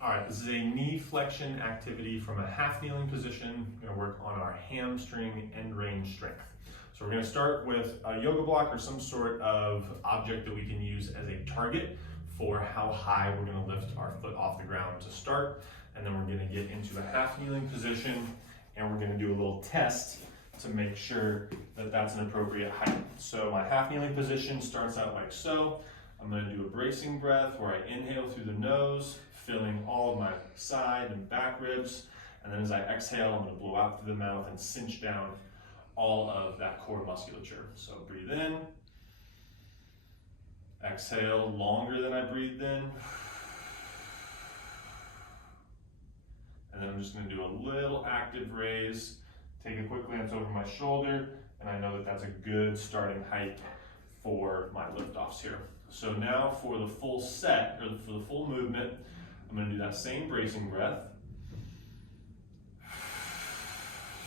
All right, this is a knee flexion activity from a half kneeling position. We're gonna work on our hamstring end range strength. So we're gonna start with a yoga block or some sort of object that we can use as a target for how high we're gonna lift our foot off the ground to start. And then we're gonna get into a half kneeling position and we're gonna do a little test to make sure that that's an appropriate height. So my half kneeling position starts out like so. I'm gonna do a bracing breath where I inhale through the nose, filling all of my side and back ribs. And then as I exhale, I'm gonna blow out through the mouth and cinch down all of that core musculature. So breathe in, exhale longer than I breathed in. And then I'm just gonna do a little active raise, take a quick glance over my shoulder, and I know that that's a good starting height for my liftoffs here. So now for the full set, or for the full movement, I'm gonna do that same bracing breath.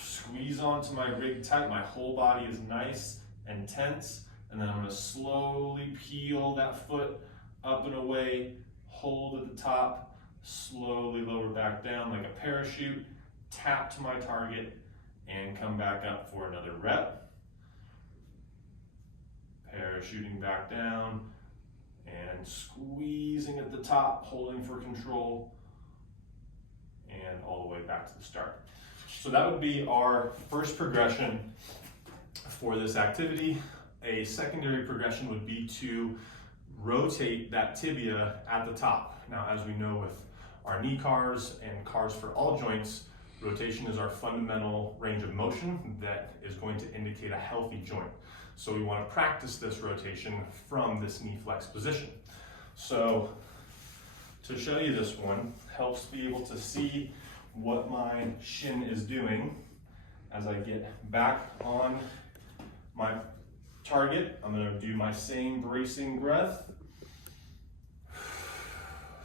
Squeeze onto my rig tight, my whole body is nice and tense, and then I'm gonna slowly peel that foot up and away, hold at the top, slowly lower back down like a parachute, tap to my target, and come back up for another rep. Parachuting back down, and squeezing at the top, holding for control, and all the way back to the start. So that would be our first progression for this activity. A secondary progression would be to rotate that tibia at the top. Now, as we know with our knee cars and cars for all joints, rotation is our fundamental range of motion that is going to indicate a healthy joint. So we want to practice this rotation from this knee flex position. So to show you this one, helps be able to see what my shin is doing as I get back on my target. I'm going to do my same bracing breath,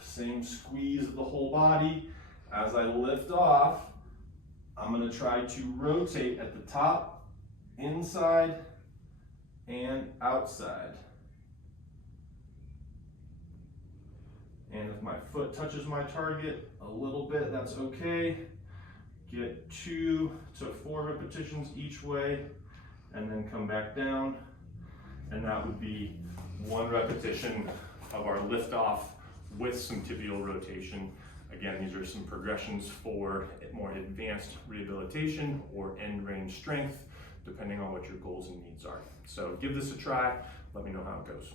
same squeeze of the whole body. As I lift off, I'm going to try to rotate at the top, inside, and outside. And if my foot touches my target a little bit, that's okay. Get 2 to 4 repetitions each way, and then come back down. And that would be 1 repetition of our lift off with some tibial rotation. Again, these are some progressions for more advanced rehabilitation or end range strength, depending on what your goals and needs are. So give this a try, let me know how it goes.